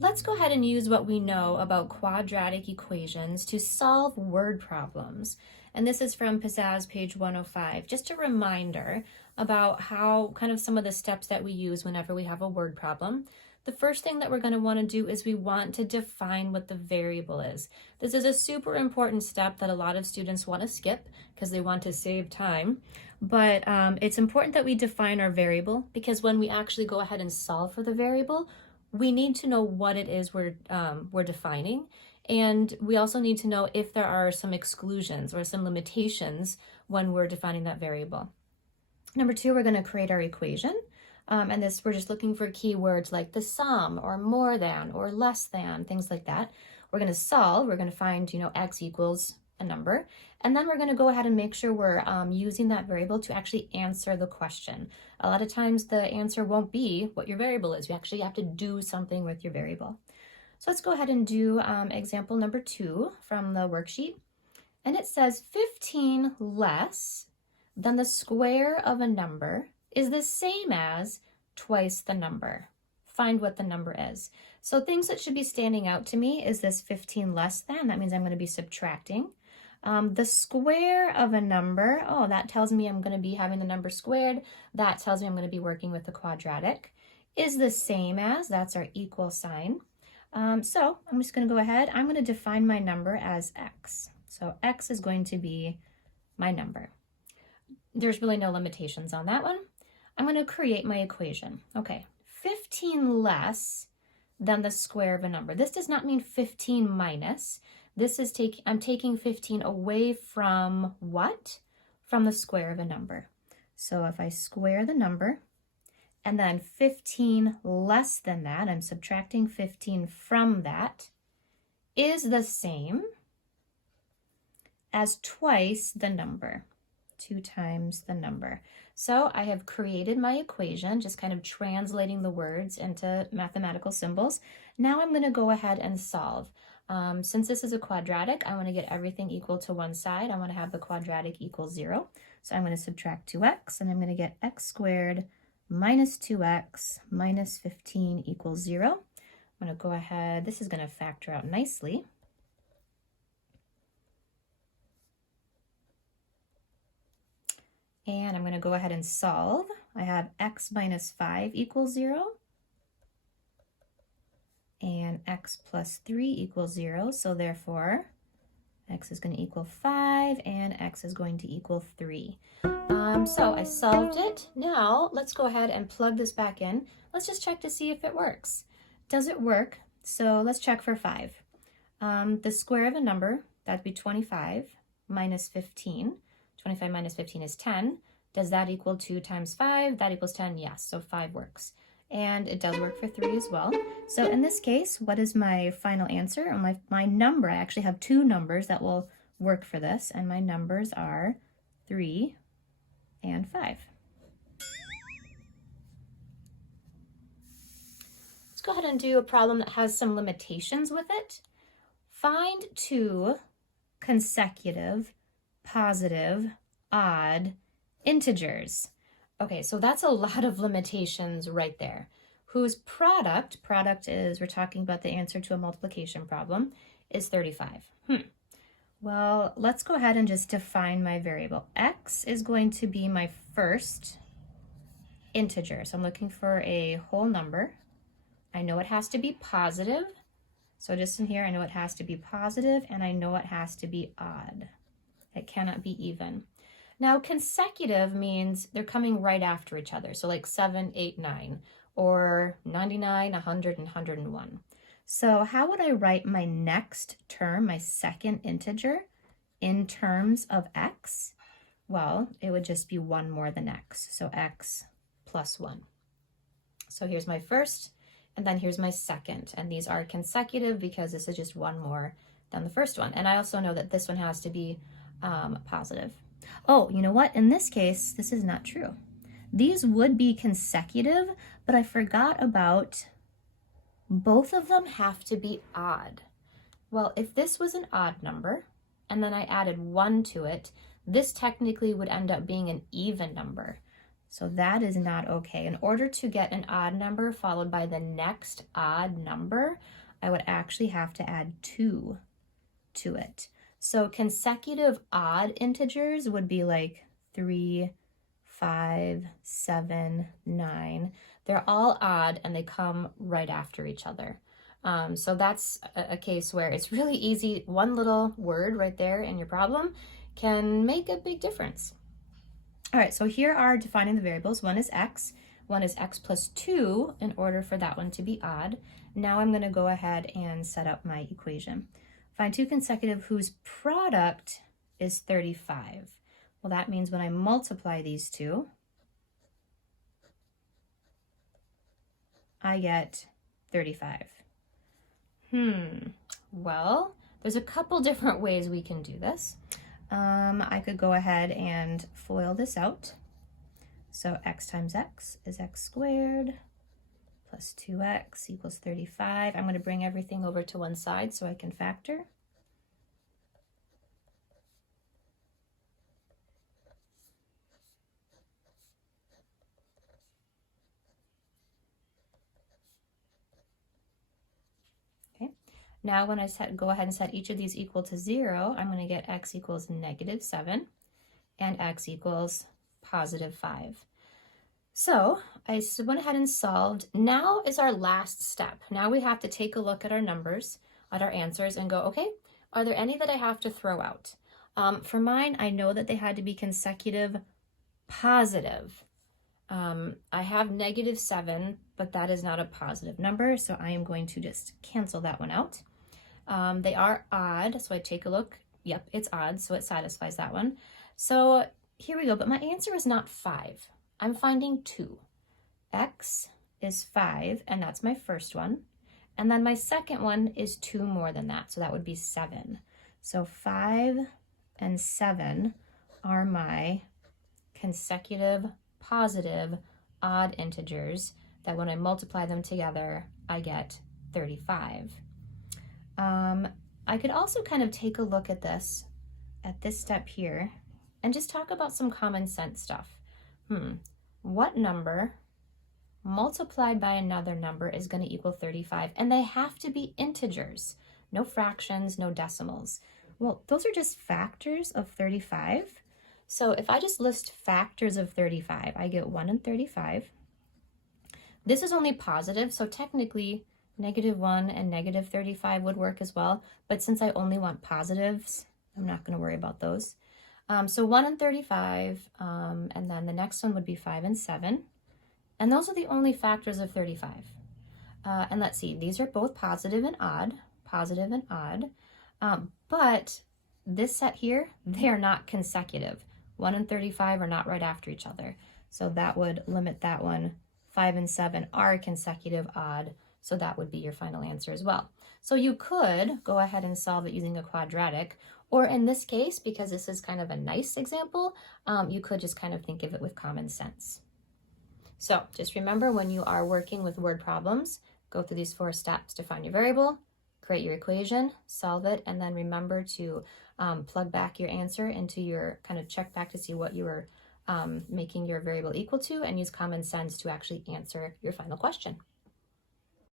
Let's go ahead and use what we know about quadratic equations to solve word problems. And this is from Pizzazz page 105. Just a reminder about how kind of some of the steps that we use whenever we have a word problem. The first thing that we're going to want to do is we want to define what the variable is. This is a super important step that a lot of students want to skip because they want to save time. But it's important that we define our variable because when we actually go ahead and solve for the variable, we need to know what it is we're defining, and we also need to know if there are some exclusions or some limitations when we're defining that variable. Number two, we're going to create our equation, and this we're just looking for keywords like the sum or more than or less than, things like that. We're going to solve, we're going to find, x equals a number, and then we're going to go ahead and make sure we're using that variable to actually answer the question. A lot of times the answer won't be what your variable is. You actually have to do something with your variable. So let's go ahead and do example number 2 from the worksheet. And it says 15 less than the square of a number is the same as twice the number. Find what the number is. So things that should be standing out to me is this 15 less than. That means I'm going to be subtracting. The square of a number, that tells me I'm going to be having the number squared. That tells me I'm going to be working with the quadratic. Is the same as, that's our equal sign. So I'm just going to go ahead. I'm going to define my number as x. So x is going to be my number. There's really no limitations on that one. I'm going to create my equation. Okay, 15 less than the square of a number. This does not mean 15 minus. This is I'm taking 15 away from what? From the square of a number. So if I square the number and then 15 less than that, I'm subtracting 15 from that, is the same as twice the number, 2 times the number. So I have created my equation, just kind of translating the words into mathematical symbols. Now I'm going to go ahead and solve. Since this is a quadratic, I want to get everything equal to one side. I want to have the quadratic equal 0. So I'm going to subtract 2x, and I'm going to get x squared minus 2x minus 15 equals 0. I'm going to go ahead, this is going to factor out nicely. And I'm going to go ahead and solve. I have x minus 5 equals 0. And x plus 3 equals 0. So therefore, x is going to equal 5 and x is going to equal 3. So I solved it. Now let's go ahead and plug this back in. Let's just check to see if it works. Does it work? So let's check for 5. The square of a number, that'd be 25 minus 15. 25 minus 15 is 10. Does that equal 2 times 5? That equals 10. Yes, so 5 works. And it does work for 3 as well. So in this case, what is my final answer? My number, I actually have 2 numbers that will work for this, and my numbers are 3 and 5. Let's go ahead and do a problem that has some limitations with it. Find 2 consecutive, positive, odd integers. Okay, so that's a lot of limitations right there. Whose product is, we're talking about the answer to a multiplication problem, is 35. Well, let's go ahead and just define my variable. X is going to be my first integer. So I'm looking for a whole number. I know it has to be positive. So just in here, I know it has to be positive, and I know it has to be odd. It cannot be even. Now, consecutive means they're coming right after each other. So like 7, 8, 9, or 99, 100, and 101. So how would I write my next term, my second integer, in terms of x? Well, it would just be 1 more than x. So x plus 1. So here's my first, and then here's my second. And these are consecutive because this is just 1 more than the first one. And I also know that this one has to be positive. Oh, you know what? In this case, this is not true. These would be consecutive, but I forgot about both of them have to be odd. Well, if this was an odd number, and then I added 1 to it, this technically would end up being an even number. So that is not okay. In order to get an odd number followed by the next odd number, I would actually have to add 2 to it. So consecutive odd integers would be like 3, 5, 7, 9. They're all odd and they come right after each other. So that's a case where it's really easy. One little word right there in your problem can make a big difference. All right, so here are defining the variables. One is x plus 2 in order for that one to be odd. Now I'm going to go ahead and set up my equation. Find 2 consecutive whose product is 35. Well, that means when I multiply these two, I get 35. Well, there's a couple different ways we can do this. I could go ahead and FOIL this out. So x times x is x squared plus 2x equals 35. I'm going to bring everything over to one side so I can factor. Okay. Now when I go ahead and set each of these equal to 0, I'm going to get x equals -7 and x equals +5. So I went ahead and solved. Now is our last step. Now we have to take a look at our numbers, at our answers, and go, okay, are there any that I have to throw out? For mine, I know that they had to be consecutive positive. I have -7, but that is not a positive number, so I am going to just cancel that one out. They are odd, so I take a look. Yep, it's odd, so it satisfies that one. So here we go, but my answer is not 5. I'm finding 2. X is 5, and that's my first one. And then my second one is 2 more than that, so that would be 7. So 5 and 7 are my consecutive positive odd integers that when I multiply them together, I get 35. I could also kind of take a look at this step here and just talk about some common sense stuff. What number multiplied by another number is going to equal 35? And they have to be integers, no fractions, no decimals. Well, those are just factors of 35. So if I just list factors of 35, I get 1 and 35. This is only positive, so technically -1 and -35 would work as well. But since I only want positives, I'm not going to worry about those. So 1 and 35, and then the next one would be 5 and 7. And those are the only factors of 35. And let's see, these are both positive and odd. But this set here, they are not consecutive. 1 and 35 are not right after each other. So that would limit that one. 5 and 7 are consecutive odd, so that would be your final answer as well. So you could go ahead and solve it using a quadratic, or in this case, because this is kind of a nice example, you could just kind of think of it with common sense. So just remember, when you are working with word problems, go through these 4 steps to find your variable, create your equation, solve it, and then remember to plug back your answer into your, kind of check back to see what you were making your variable equal to, and use common sense to actually answer your final question.